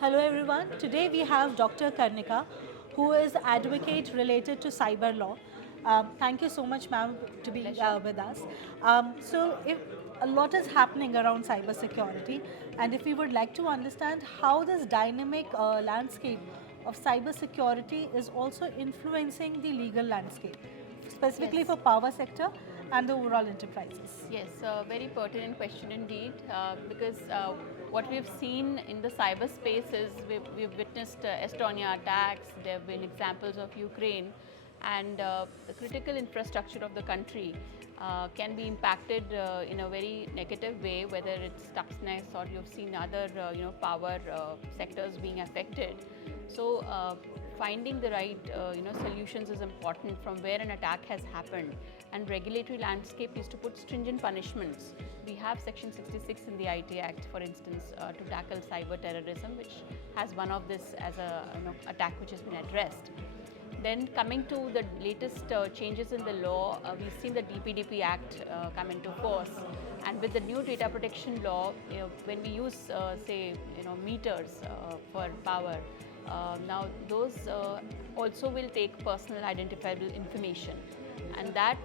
Hello everyone. Today we have Dr. Karnika, who is advocate related to cyber law. Thank you so much, ma'am, to be Pleasure. with us. If a lot is happening around cybersecurity, and if we would like to understand how this dynamic landscape of cybersecurity is also influencing the legal landscape, Yes, specifically for power sector and the overall enterprises. yes, very pertinent question indeed, because what we've seen in the cyberspace is we've witnessed Estonia attacks, there have been examples of Ukraine, and the critical infrastructure of the country can be impacted in a very negative way, whether it's Stuxnet or you've seen other power sectors being affected. So finding the right solutions is important from where an attack has happened, and regulatory landscape is to put stringent punishments. We have section 66 in the IT Act, for instance, to tackle cyber terrorism, which has one of this as a attack which has been addressed. Then coming to the latest changes in the law, we've seen the DPDP Act come into force, and with the new data protection law, when we use say meters for power, now those also will take personal identifiable information, and that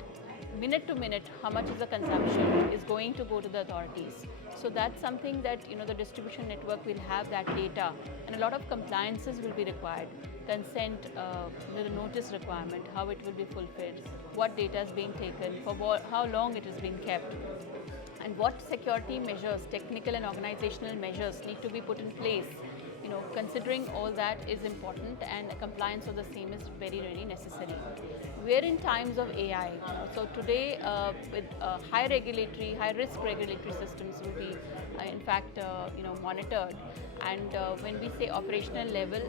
minute to minute how much is the consumption is going to go to the authorities. So that's something that the distribution network will have that data, and a lot of compliances will be required. Consent, the notice requirement, how it will be fulfilled, what data is being taken, for how long it is being kept, and what security measures, technical and organizational measures need to be put in place. Considering all that is important, and compliance of the same is very, very necessary. We're in times of AI. So today, with high risk regulatory systems will be, in fact, monitored. And when we say operational level,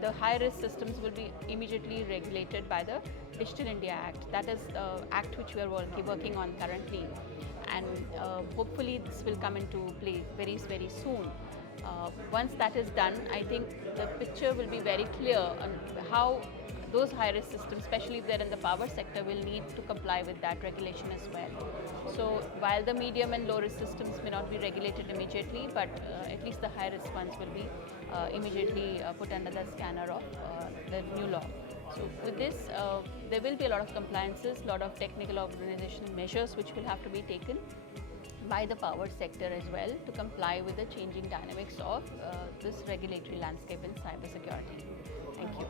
the high risk systems will be immediately regulated by the Digital India Act. That is the act which we are working on currently, and hopefully this will come into play very, very soon. Once that is done, I think the picture will be very clear on how those high-risk systems, especially if they're in the power sector, will need to comply with that regulation as well. So while the medium and low-risk systems may not be regulated immediately, but at least the high-risk ones will be immediately put under the scanner of the new law. So with this, there will be a lot of compliances, a lot of technical organizational measures which will have to be taken by the power sector as well to comply with the changing dynamics of this regulatory landscape in cybersecurity. Thank you.